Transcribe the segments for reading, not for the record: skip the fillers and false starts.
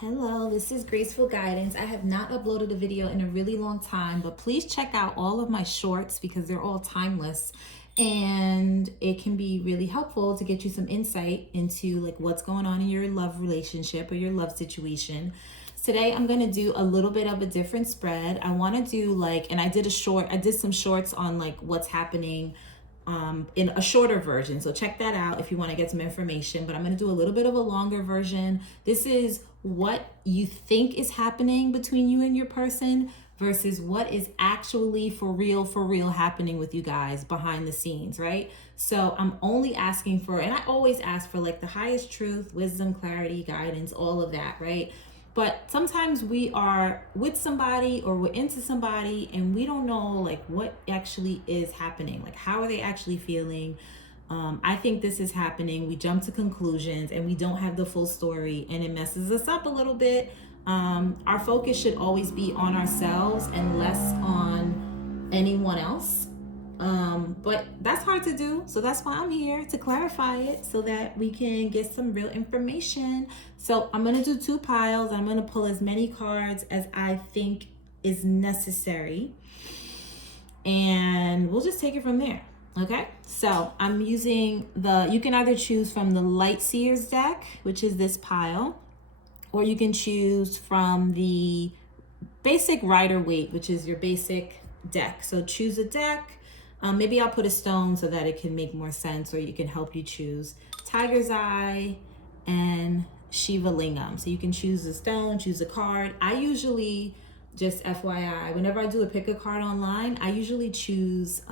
Hello, this is Graceful Guidance. I have not uploaded a video in a really long time, but please check out all of my shorts because they're all timeless and it can be really helpful to get you some insight into like what's going on in your love relationship or your love situation. Today I'm going to do a little bit of a different spread. I want to do and I did some shorts on like what's happening in a shorter version. So check that out if you want to get some information, but I'm going to do a little bit of a longer version. This is what you think is happening between you and your person versus what is actually for real happening with you guys behind the scenes, right? So I'm only asking for, and I always ask for like the highest truth, wisdom, clarity, guidance, all of that, right? But sometimes we are with somebody or we're into somebody and we don't know like what actually is happening. Like how are they actually feeling? I think this is happening. We jump to conclusions and we don't have the full story and it messes us up a little bit. Our focus should always be on ourselves and less on anyone else. But that's hard to do. So that's why I'm here to clarify it so that we can get some real information. So I'm going to do 2 piles. I'm going to pull as many cards as I think is necessary. And we'll just take it from there. Okay. So I'm using you can either choose from the Light Seers deck, which is this pile, or you can choose from the basic Rider-Waite, which is your basic deck. So choose a deck. Maybe I'll put a stone so that it can make more sense, or you can help you choose Tiger's Eye and Shiva Lingam. So you can choose a stone, choose a card. I usually, just FYI, whenever I do a pick a card online, I usually choose,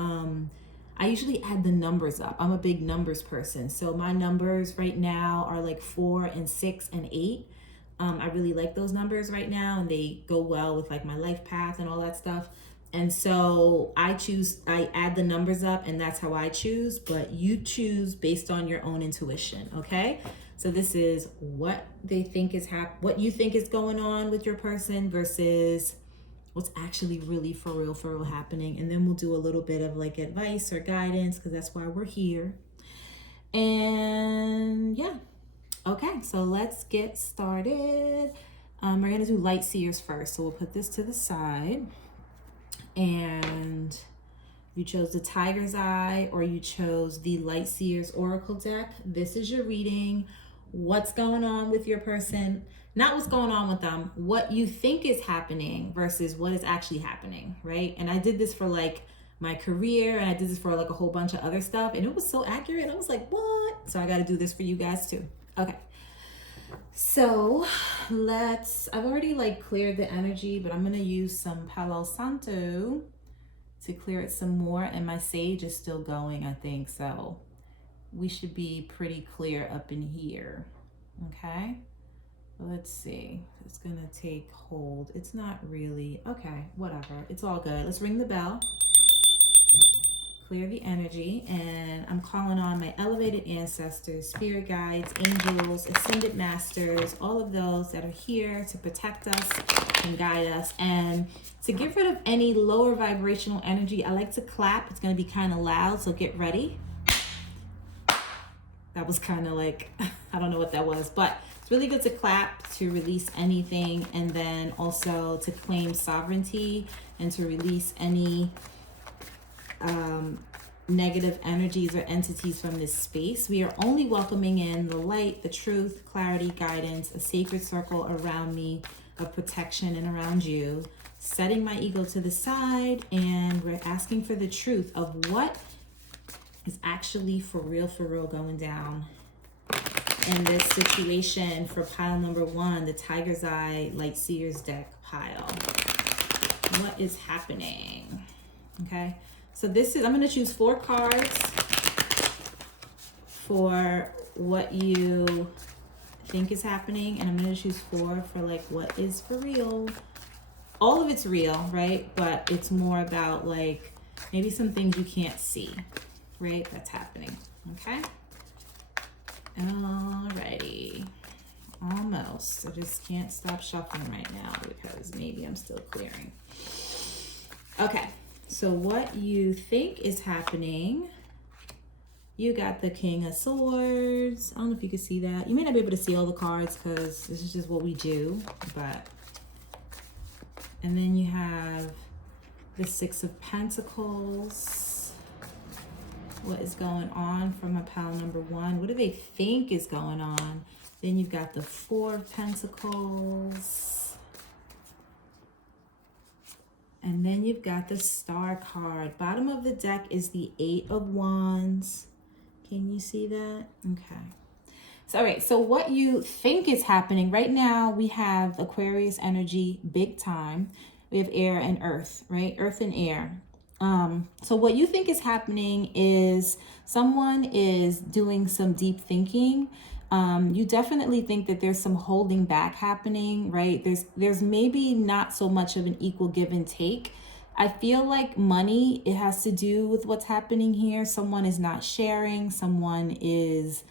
I usually add the numbers up. I'm a big numbers person. So my numbers right now are like 4 and 6 and 8. I really like those numbers right now and they go well with like my life path and all that stuff. And so I add the numbers up and that's how I choose, but you choose based on your own intuition, okay? So this is what they think is what you think is going on with your person versus what's actually really for real happening. And then we'll do a little bit of like advice or guidance because that's why we're here. And yeah. Okay, so let's get started. We're gonna do Light Seers first. So we'll put this to the side. And you chose the Tiger's Eye or you chose the Light Seers Oracle deck. This is your reading. What's going on with your person? Not what's going on with them, what you think is happening versus what is actually happening, right? And I did this for like my career and I did this for like a whole bunch of other stuff and it was so accurate. I was like, what? So I got to do this for you guys too. Okay. So I've already like cleared the energy, but I'm going to use some Palo Santo to clear it some more. And my sage is still going, I think. So we should be pretty clear up in here. Okay. Let's see. It's going to take hold. It's not really. Okay. Whatever. It's all good. Let's ring the bell. Clear the energy, and I'm calling on my elevated ancestors, spirit guides, angels, ascended masters, all of those that are here to protect us and guide us and to get rid of any lower vibrational energy. I like to clap. It's going to be kind of loud, so get ready. That was kind of like, I don't know what that was, but it's really good to clap to release anything and then also to claim sovereignty and to release any negative energies or entities from this space. We are only welcoming in the light, the truth, clarity, guidance, a sacred circle around me of protection and around you, setting my ego to the side, and we're asking for the truth of what is actually for real going down in this situation for pile number 1, the Tiger's Eye Light Seers deck pile. What is happening? Okay. So I'm going to choose 4 cards for what you think is happening. And I'm going to choose 4 for like what is for real. All of it's real, right? But it's more about like maybe some things you can't see, right? That's happening. Okay. Alrighty. Almost. I just can't stop shuffling right now because maybe I'm still clearing. Okay. So what you think is happening You got the King of Swords. I don't know if you can see that. You may not be able to see all the cards because this is just what we do, but. And then you have the Six of Pentacles. What is going on from a pile number one? What do they think is going on? Then you've got the Four of Pentacles. And then you've got the Star card. Bottom of the deck is the Eight of Wands. Can you see that? Okay. So, all right. So what you think is happening right now, we have Aquarius energy, big time. We have air and earth, right? Earth and air. So what you think is happening is someone is doing some deep thinking. You definitely think that there's some holding back happening, right? There's maybe not so much of an equal give and take. I feel like money, it has to do with what's happening here. Someone is not sharing. Someone is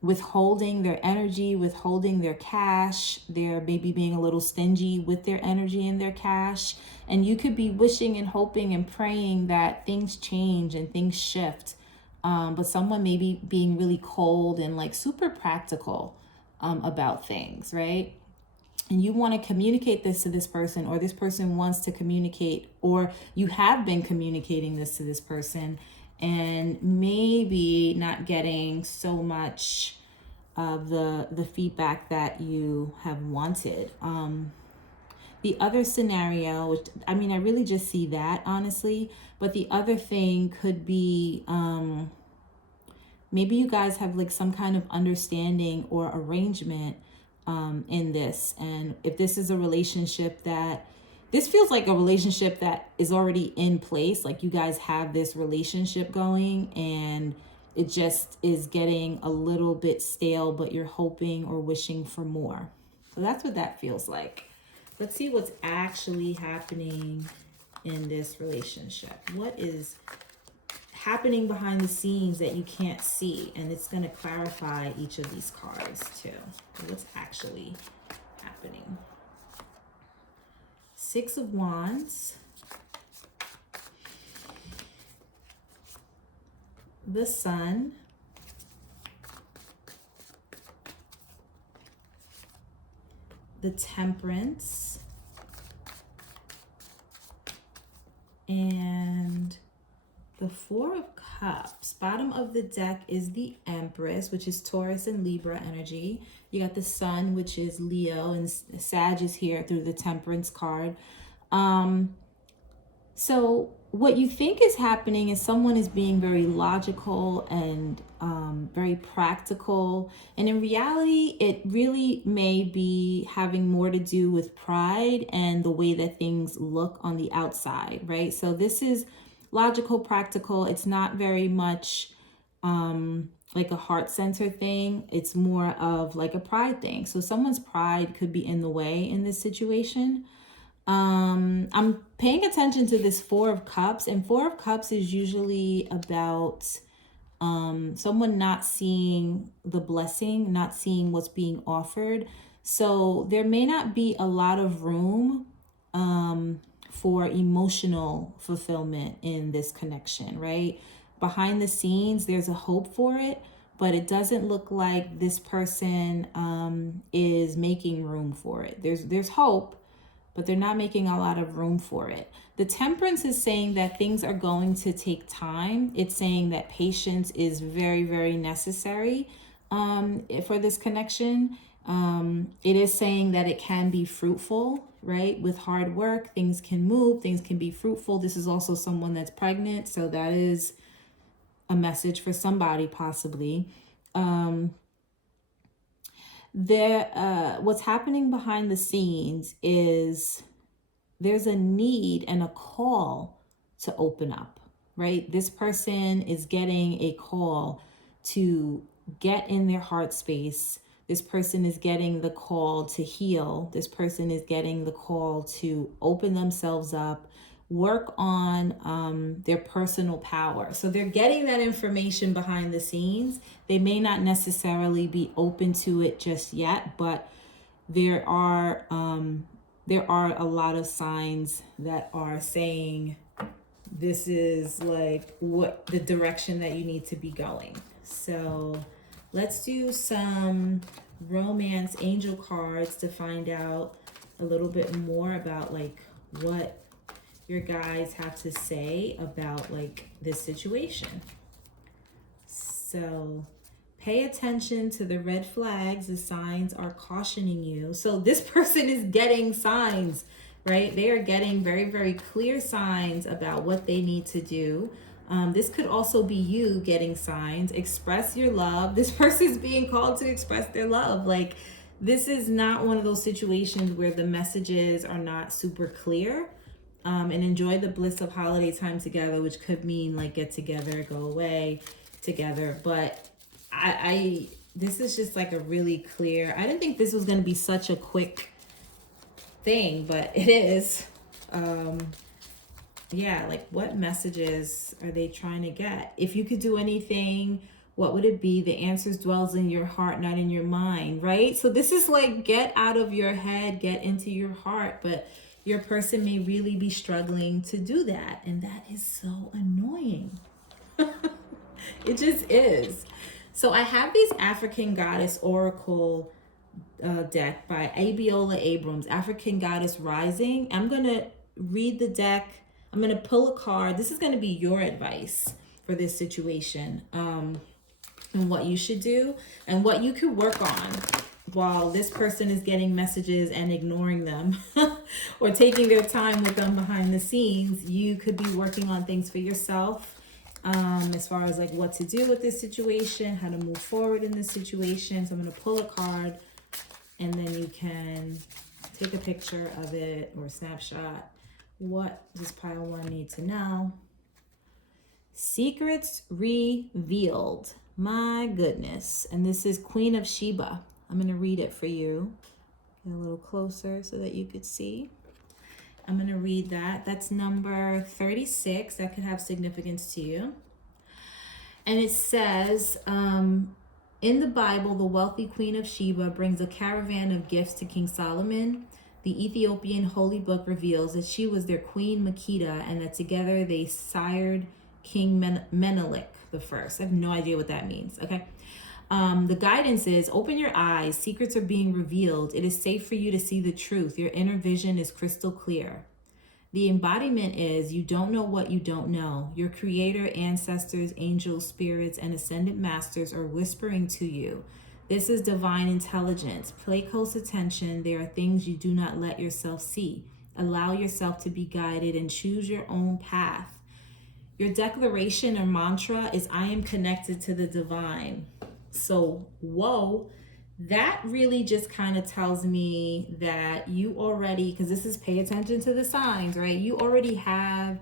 withholding their energy, withholding their cash. They're maybe being a little stingy with their energy and their cash. And you could be wishing and hoping and praying that things change and things shift. But someone may be being really cold and like super practical about things, right? And you want to communicate this to this person, or this person wants to communicate, or you have been communicating this to this person and maybe not getting so much of the feedback that you have wanted. The other scenario, which I mean, I really just see that honestly, but the other thing could be maybe you guys have like some kind of understanding or arrangement in this. And if this is a relationship that, this feels like a relationship that is already in place, like you guys have this relationship going and it just is getting a little bit stale, but you're hoping or wishing for more. So that's what that feels like. Let's see what's actually happening in this relationship. What is happening behind the scenes that you can't see? And it's going to clarify each of these cards too. What's actually happening? Six of Wands. The Sun. The Temperance. And the Four of Cups. Bottom of the deck is the Empress, which is Taurus and Libra energy. You got the Sun, which is Leo, and Sag is here through the Temperance card. So what you think is happening is someone is being very logical and very practical. And in reality, it really may be having more to do with pride and the way that things look on the outside, right? So this is logical, practical. It's not very much like a heart-centered thing. It's more of like a pride thing. So someone's pride could be in the way in this situation. I'm paying attention to this Four of Cups, and Four of Cups is usually about someone not seeing the blessing, not seeing what's being offered. So there may not be a lot of room for emotional fulfillment in this connection, right? Behind the scenes, there's a hope for it, but it doesn't look like this person is making room for it. There's hope, but they're not making a lot of room for it. The Temperance is saying that things are going to take time. It's saying that patience is very, very necessary for this connection. It is saying that it can be fruitful, right? With hard work, things can move, things can be fruitful. This is also someone that's pregnant, so that is a message for somebody possibly. What's happening behind the scenes is there's a need and a call to open up, right? This person is getting a call to get in their heart space. This person is getting the call to heal. This person is getting the call to open themselves up, work on their personal power. So they're getting that information behind the scenes. They may not necessarily be open to it just yet, but there are a lot of signs that are saying this is like what the direction that you need to be going. So let's do some romance angel cards to find out a little bit more about like what your guys have to say about like this situation. So pay attention to the red flags. The signs are cautioning you. So this person is getting signs, right? They are getting very, very clear signs about what they need to do. This could also be you getting signs. Express your love. This person is being called to express their love. Like, this is not one of those situations where the messages are not super clear. And enjoy the bliss of holiday time together, which could mean like get together, go away together. But I this is just like a really clear, I didn't think this was going to be such a quick thing, but it is. Yeah, like what messages are they trying to get? If you could do anything, what would it be? The answers dwells in your heart, not in your mind, right? So this is like get out of your head, get into your heart, but your person may really be struggling to do that, and that is so annoying. It just is. So I have these African Goddess Oracle deck by Abiola Abrams, African Goddess Rising. I'm going to read the deck. I'm going to pull a card. This is going to be your advice for this situation, and what you should do and what you could work on while this person is getting messages and ignoring them or taking their time with them behind the scenes. You could be working on things for yourself, as far as like what to do with this situation, how to move forward in this situation. So I'm going to pull a card, and then you can take a picture of it or a snapshot. What does pile one need to know? Secrets revealed. My goodness. And this is Queen of Sheba. I'm going to read it for you. Get a little closer so that you could see. I'm going to read that. That's number 36. That could have significance to you. And it says, in the Bible, the wealthy Queen of Sheba brings a caravan of gifts to King Solomon. The Ethiopian holy book reveals that she was their Queen Makeda, and that together they sired King Menelik the First. I have no idea what that means. Okay. The guidance is open your eyes. Secrets are being revealed. It is safe for you to see the truth. Your inner vision is crystal clear. The embodiment is you don't know what you don't know. Your creator, ancestors, angels, spirits, and ascended masters are whispering to you. This is divine intelligence. Pay close attention. There are things you do not let yourself see. Allow yourself to be guided and choose your own path. Your declaration or mantra is I am connected to the divine. So, whoa, that really just kind of tells me that you already, because this is pay attention to the signs, right? You already have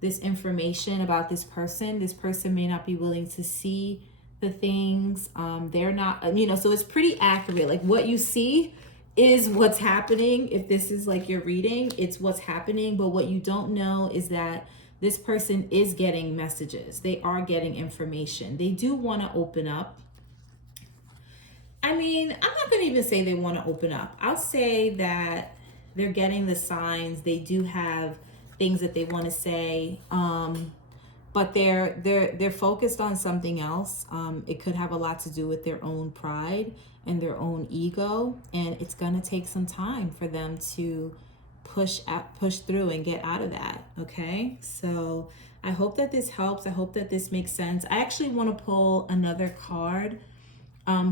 this information about this person. This person may not be willing to see the things. They're not, so it's pretty accurate. Like what you see is what's happening. If this is like your reading, it's what's happening. But what you don't know is that this person is getting messages. They are getting information. They do want to open up. I'm not going to even say they want to open up. I'll say that they're getting the signs. They do have things that they want to say, but they're focused on something else. It could have a lot to do with their own pride and their own ego, and it's going to take some time for them to push through and get out of that. Okay, so I hope that this helps. I hope that this makes sense. I actually want to pull another card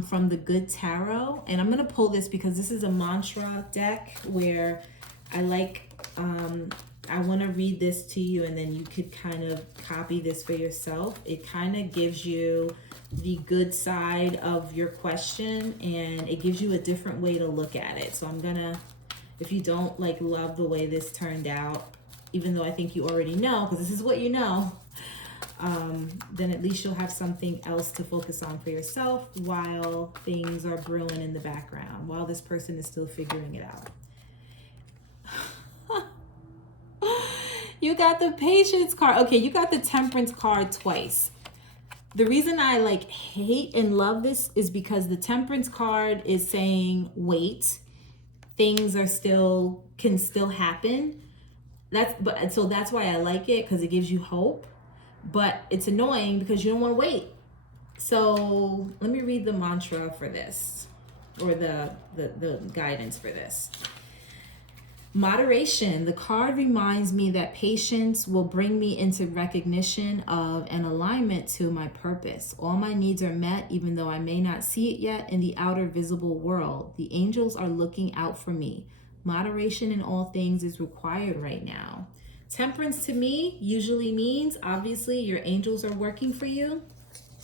from the Good Tarot, and I'm going to pull this because this is a mantra deck where I want to read this to you, and then you could kind of copy this for yourself. It kind of gives you the good side of your question, and it gives you a different way to look at it. So I'm gonna, if you don't love the way this turned out, even though I think you already know, because this is what you know, then at least you'll have something else to focus on for yourself while things are brewing in the background, while this person is still figuring it out. You got the Patience card. Okay, you got the Temperance card twice. The reason I hate and love this is because the Temperance card is saying, wait, things can still happen. So that's why I like it, because it gives you hope, but it's annoying because you don't want to wait. So let me read the mantra for this, or the guidance for this. Moderation. The card reminds me that patience will bring me into recognition of and alignment to my purpose. All my needs are met, even though I may not see it yet in the outer visible world. The angels are looking out for me. Moderation in all things is required right now. Temperance to me usually means, obviously, your angels are working for you.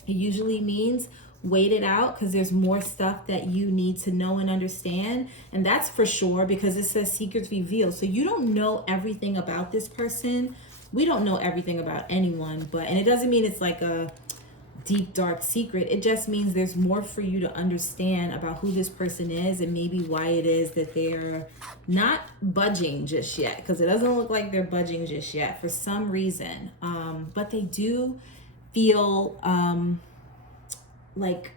It usually means wait it out, because there's more stuff that you need to know and understand. And that's for sure, because it says secrets revealed. So you don't know everything about this person. We don't know everything about anyone, and it doesn't mean it's like a deep, dark secret. It just means there's more for you to understand about who this person is, and maybe why it is that they're not budging just yet, because it doesn't look like they're budging just yet for some reason. But they do feel like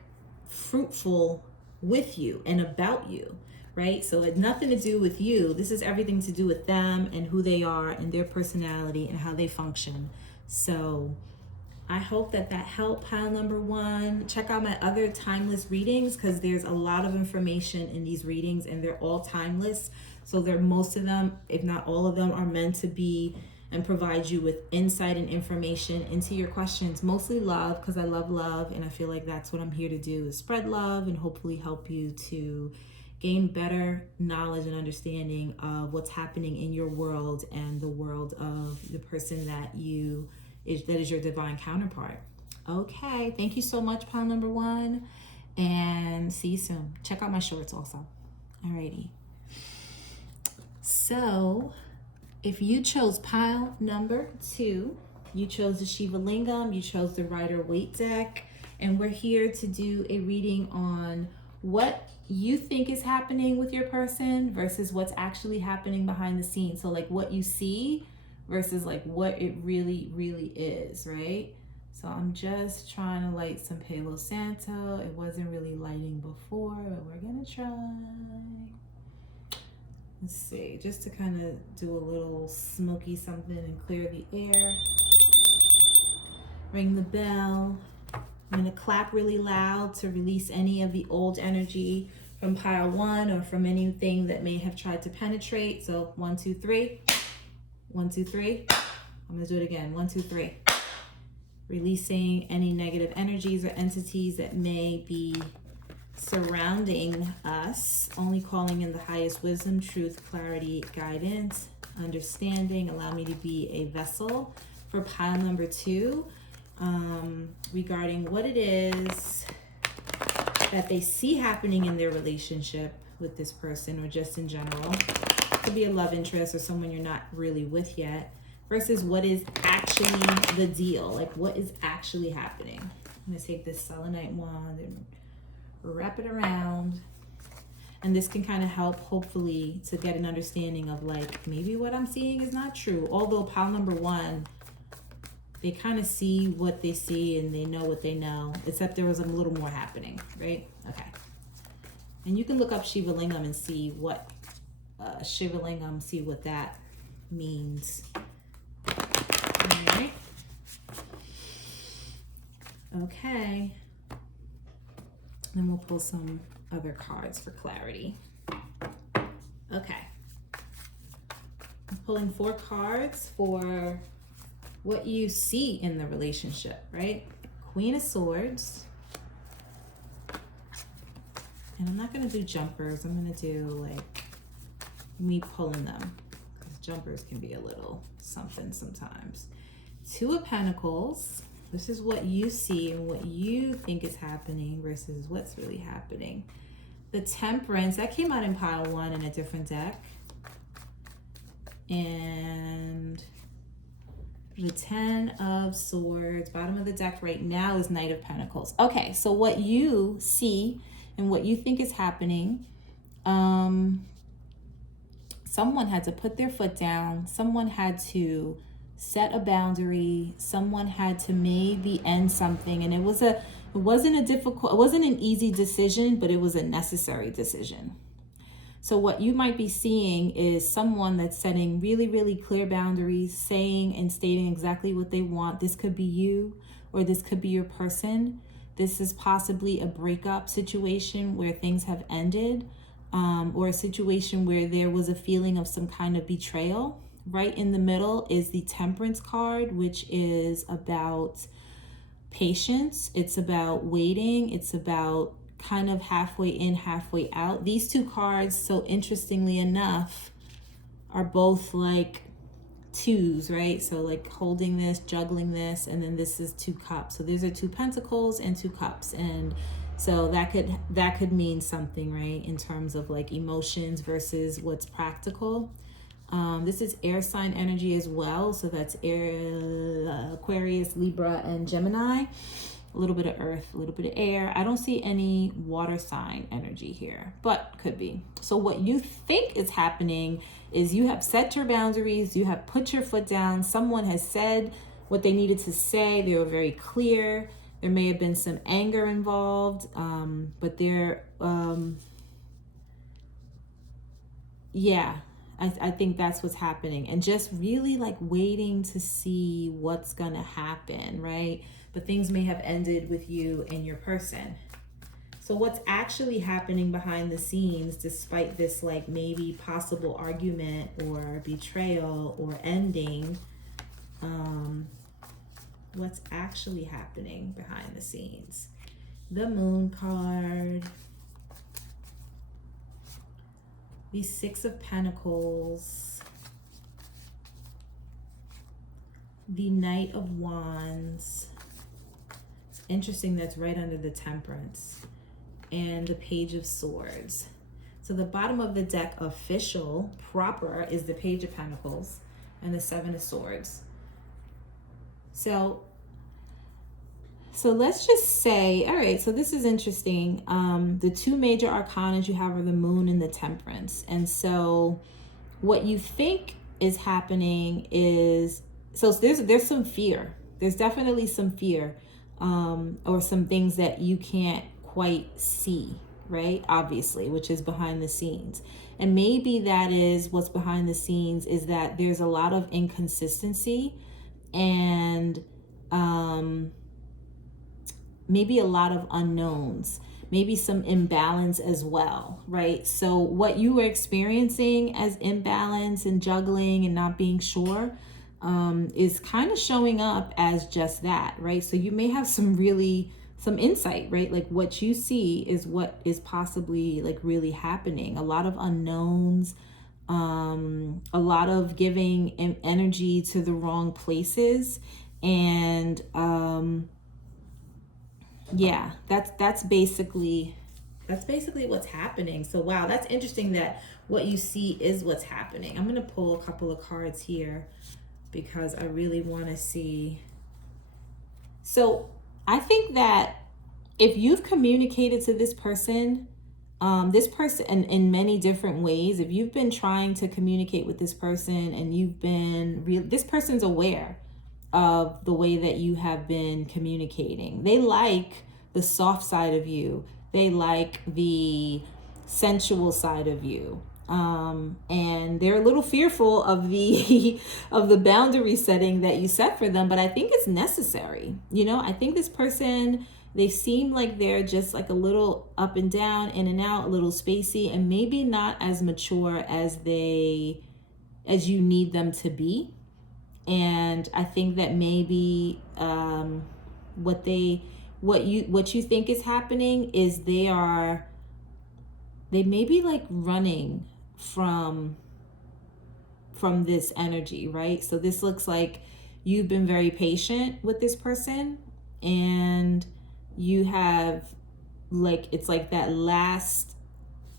fruitful with you and about you, right? So it's nothing to do with you. This is everything to do with them and who they are and their personality and how they function. So I hope that helped, pile number one. Check out my other timeless readings, because there's a lot of information in these readings, and they're all timeless. So most of them, if not all of them, are meant to be and provide you with insight and information into your questions. Mostly love, because I love love, and I feel like that's what I'm here to do, is spread love and hopefully help you to gain better knowledge and understanding of what's happening in your world and the world of the person that is your divine counterpart. Okay, thank you so much, pile number one, and see you soon. Check out my shorts also. Alrighty. So if you chose pile number two, you chose the Shiva Lingam, you chose the Rider-Waite deck, and we're here to do a reading on what you think is happening with your person versus what's actually happening behind the scenes. So like what you see versus like what it really, really is, right? So I'm just trying to light some Palo Santo. It wasn't really lighting before, but we're gonna try. Let's see, just to kind of do a little smoky something and clear the air. Ring the bell. I'm gonna clap really loud to release any of the old energy from pile one or from anything that may have tried to penetrate. So 1, 2, 3. 1, 2, 3. I'm gonna do it again. 1, 2, 3. Releasing any negative energies or entities that may be surrounding us, only calling in the highest wisdom, truth, clarity, guidance, understanding. Allow me to be a vessel for pile number two, regarding what it is that they see happening in their relationship with this person, or just in general. It could be a love interest or someone you're not really with yet, versus what is actually the deal, like what is actually happening. I'm gonna take this selenite wand and wrap it around, and this can kind of help, hopefully, to get an understanding of like maybe what I'm seeing is not true. Although pile number one, they kind of see what they see and they know what they know, except there was a little more happening, right? Okay. And you can look up Shiva Lingam and see what see what that means. All right. Okay. Then we'll pull some other cards for clarity. Okay. I'm pulling 4 cards for what you see in the relationship, right? Queen of Swords. And I'm not going to do jumpers. I'm going to do like me pulling them, because jumpers can be a little something sometimes. 2 of Pentacles. This is what you see and what you think is happening versus what's really happening. The Temperance, that came out in pile one in a different deck. And the 10 of Swords, bottom of the deck right now is Knight of Pentacles. Okay, so what you see and what you think is happening, someone had to put their foot down. Someone had to set a boundary. Someone had to maybe end something, and it wasn't an easy decision, but it was a necessary decision. So what you might be seeing is someone that's setting really, really clear boundaries, saying and stating exactly what they want. This could be you, or this could be your person. This is possibly a breakup situation where things have ended, or a situation where there was a feeling of some kind of betrayal. Right in the middle is the Temperance card, which is about patience. It's about waiting. It's about kind of halfway in, halfway out. These two cards, so interestingly enough, are both like twos, right? So like holding this, juggling this, and then this is 2 cups. So these are 2 pentacles and 2 cups. And so that could mean something, right? In terms of like emotions versus what's practical. This is air sign energy as well. So that's air, Aquarius, Libra, and Gemini. A little bit of earth, a little bit of air. I don't see any water sign energy here, but could be. So what you think is happening is you have set your boundaries, you have put your foot down, someone has said what they needed to say, they were very clear. There may have been some anger involved, but I think that's what's happening. And just really like waiting to see what's gonna happen, right? But things may have ended with you and your person. So what's actually happening behind the scenes, despite this like maybe possible argument or betrayal or ending, what's actually happening behind the scenes? The Moon card, the 6 of Pentacles, the Knight of Wands. It's interesting that's right under the Temperance, and the Page of Swords. So the bottom of the deck, official, proper, is the Page of Pentacles and the 7 of Swords. So let's just say, all right, so this is interesting. The 2 major arcana you have are the Moon and the Temperance. And so what you think is happening is, so there's some fear. There's definitely some fear, or some things that you can't quite see, right? Obviously, which is behind the scenes. And maybe that is what's behind the scenes, is that there's a lot of inconsistency and maybe a lot of unknowns, maybe some imbalance as well, right? So what you were experiencing as imbalance and juggling and not being sure is kind of showing up as just that, right? So you may have some insight, right? Like what you see is what is possibly like really happening. A lot of unknowns, a lot of giving energy to the wrong places. And yeah, that's basically what's happening. So wow, that's interesting that what you see is what's happening. I'm going to pull a couple of cards here because I really want to see. So I think that if you've communicated to this person in many different ways, if you've been trying to communicate with this person and this person's aware of the way that you have been communicating. They like the soft side of you. They like the sensual side of you. And they're a little fearful of the of the boundary setting that you set for them, but I think it's necessary. You know, I think this person, they seem like they're just like a little up and down, in and out, a little spacey, and maybe not as mature as you need them to be. And I think that maybe what you think is happening is they may be like running from this energy, right? So this looks like you've been very patient with this person, and you have like, it's like that last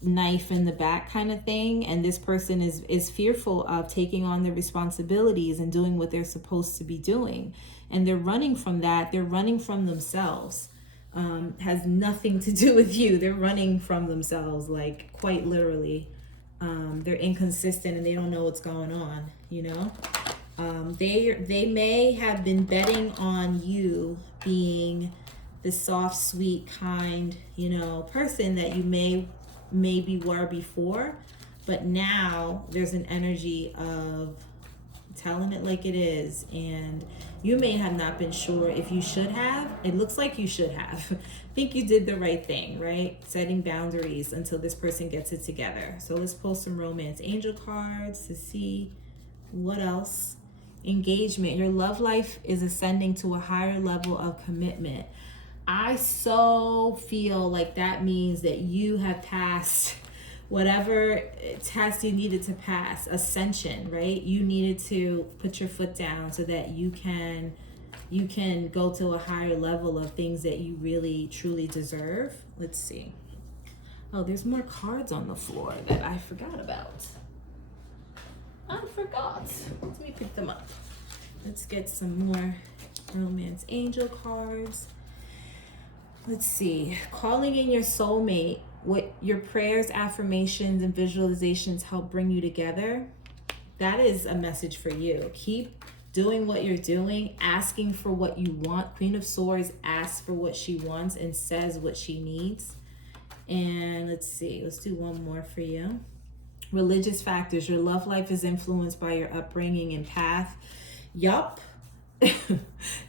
knife in the back kind of thing, and this person is fearful of taking on the responsibilities and doing what they're supposed to be doing, and they're running from that. They're running from themselves. Has nothing to do with you. They're running from themselves, like quite literally. They're inconsistent and they don't know what's going on, you know. They may have been betting on you being the soft, sweet, kind, you know, person that you may maybe were before, but now there's an energy of telling it like it is, and you may have not been sure if you should have. It looks like you should have. I think you did the right thing, right? Setting boundaries until this person gets it together. So let's pull some romance angel cards to see what else. Engagement. Your love life is ascending to a higher level of commitment. I so feel like that means that you have passed whatever test you needed to pass. Ascension, right? You needed to put your foot down so that you can go to a higher level of things that you really truly deserve. Let's see. Oh, there's more cards on the floor that I forgot about. I forgot. Let me pick them up. Let's get some more romance angel cards. Let's see. Calling in your soulmate. What your prayers, affirmations, and visualizations help bring you together. That is a message for you. Keep doing what you're doing, asking for what you want. Queen of Swords asks for what she wants and says what she needs. And let's see. Let's do one more for you. Religious factors. Your love life is influenced by your upbringing and path. Yup.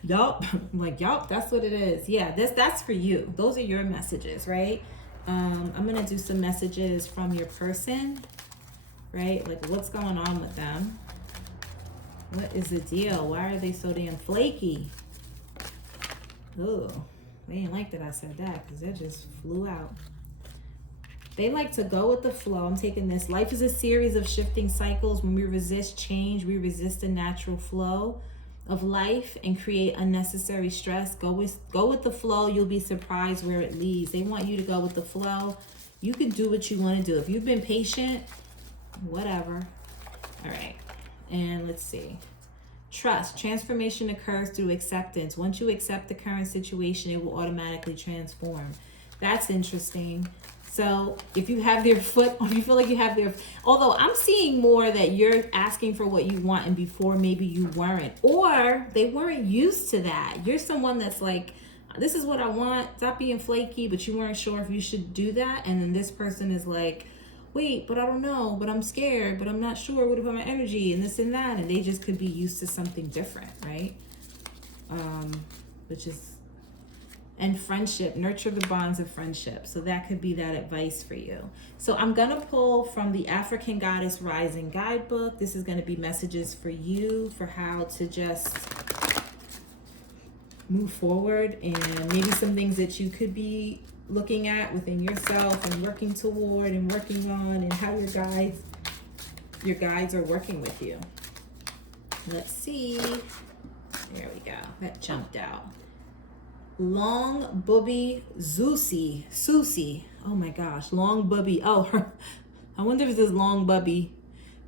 Yup. I'm like, yup, that's what it is. Yeah, that's for you. Those are your messages, right? I'm going to do some messages from your person, right? Like, what's going on with them? What is the deal? Why are they so damn flaky? Oh, they didn't like that I said that because it just flew out. They like to go with the flow. I'm taking this. Life is a series of shifting cycles. When we resist change, we resist the natural flow of life and create unnecessary stress. Go with the flow. You'll be surprised where it leads. They want you to go with the flow. You can do what you want to do. If you've been patient, whatever. All right. And let's see. Trust. Transformation occurs through acceptance. Once you accept the current situation, it will automatically transform. That's interesting. So if you have their foot, or you feel like you have their, although I'm seeing more that you're asking for what you want and before maybe you weren't, or they weren't used to that. You're someone that's like, this is what I want, stop being flaky, but you weren't sure if you should do that. And then this person is like, wait, but I don't know, but I'm scared, but I'm not sure what about my energy and this and that. And they just could be used to something different, right? Which is, and friendship, nurture the bonds of friendship. So that could be that advice for you. So I'm going to pull from the African Goddess Rising Guidebook. This is going to be messages for you for how to just move forward, and maybe some things that you could be looking at within yourself and working toward and working on, and how your guides are working with you. Let's see. There we go. That jumped out. Long Bubby Susie. Oh my gosh, Long Bubby. Oh, I wonder if this is Long Bubby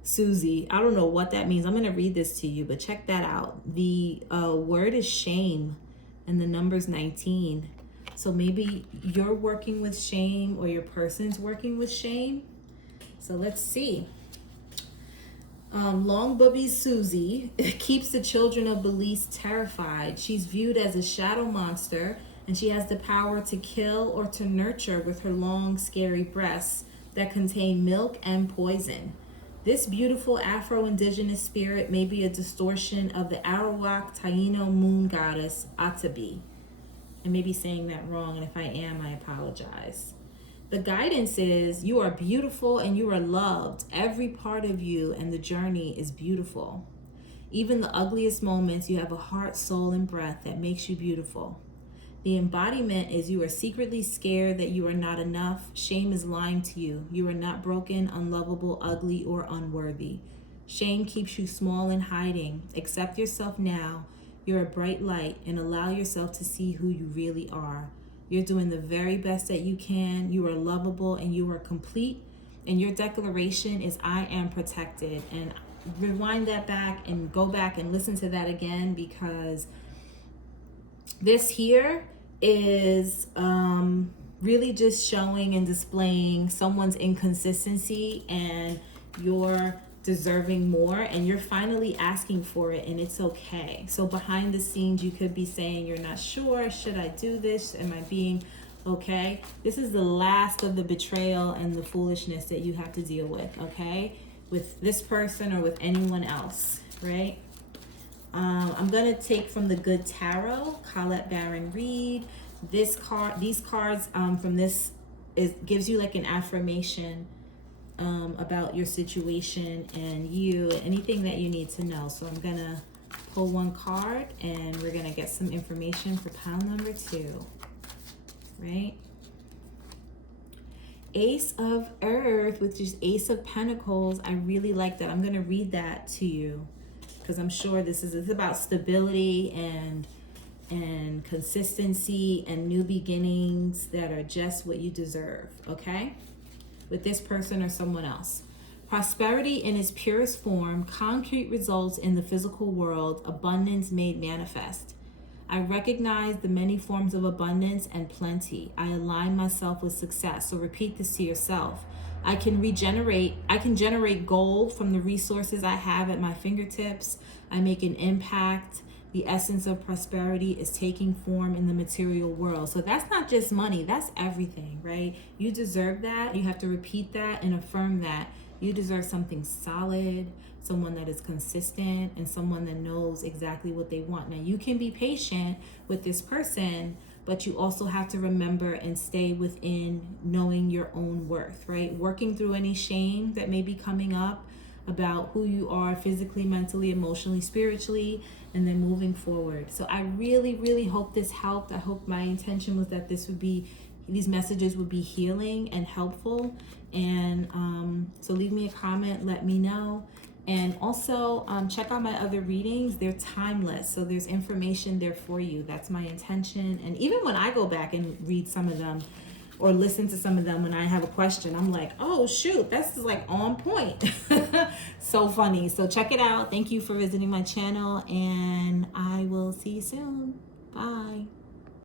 Susie. I don't know what that means. I'm going to read this to you, but check that out. The word is shame, and the number's 19. So maybe you're working with shame, or your person's working with shame. So let's see. Long Bubby Susie keeps the children of Belize terrified. She's viewed as a shadow monster, and she has the power to kill or to nurture with her long, scary breasts that contain milk and poison. This beautiful Afro-Indigenous spirit may be a distortion of the Arawak Taino moon goddess Atabi. I may be saying that wrong, and if I am, I apologize. The guidance is you are beautiful and you are loved. Every part of you and the journey is beautiful. Even the ugliest moments, you have a heart, soul, and breath that makes you beautiful. The embodiment is you are secretly scared that you are not enough. Shame is lying to you. You are not broken, unlovable, ugly, or unworthy. Shame keeps you small and hiding. Accept yourself now. You're a bright light, and allow yourself to see who you really are. You're doing the very best that you can. You are lovable and you are complete. And your declaration is, I am protected. And rewind that back and go back and listen to that again, because this here is really just showing and displaying someone's inconsistency, and you're deserving more, and you're finally asking for it, and it's okay. So behind the scenes, you could be saying you're not sure, should I do this, am I being Okay, this is the last of the betrayal and the foolishness that you have to deal with, okay, with this person or with anyone else, right? I'm gonna take from the Good Tarot, Colette Baron Reed. These cards from this gives you like an affirmation about your situation and anything that you need to know. So I'm gonna pull one card and we're gonna get some information for pile number 2, right? Ace of Earth, which is Ace of Pentacles. I really like that. I'm gonna read that to you because I'm sure this is about stability and consistency and new beginnings that are just what you deserve, okay? With this person or someone else. Prosperity in its purest form, concrete results in the physical world, abundance made manifest. I recognize the many forms of abundance and plenty. I align myself with success. So repeat this to yourself. I can generate gold from the resources I have at my fingertips. I make an impact. The essence of prosperity is taking form in the material world. So that's not just money, that's everything, right? You deserve that. You have to repeat that and affirm that. You deserve something solid, someone that is consistent, and someone that knows exactly what they want. Now, you can be patient with this person, but you also have to remember and stay within knowing your own worth, right? Working through any shame that may be coming up about who you are physically, mentally, emotionally, spiritually, and then moving forward. So I really, really hope this helped. I hope my intention was that these messages would be healing and helpful. And so leave me a comment, let me know. And also check out my other readings. They're timeless. So there's information there for you. That's my intention. And even when I go back and read some of them or listen to some of them when I have a question, I'm like, oh shoot, that's like on point. So funny. So check it out. Thank you for visiting my channel and I will see you soon. Bye.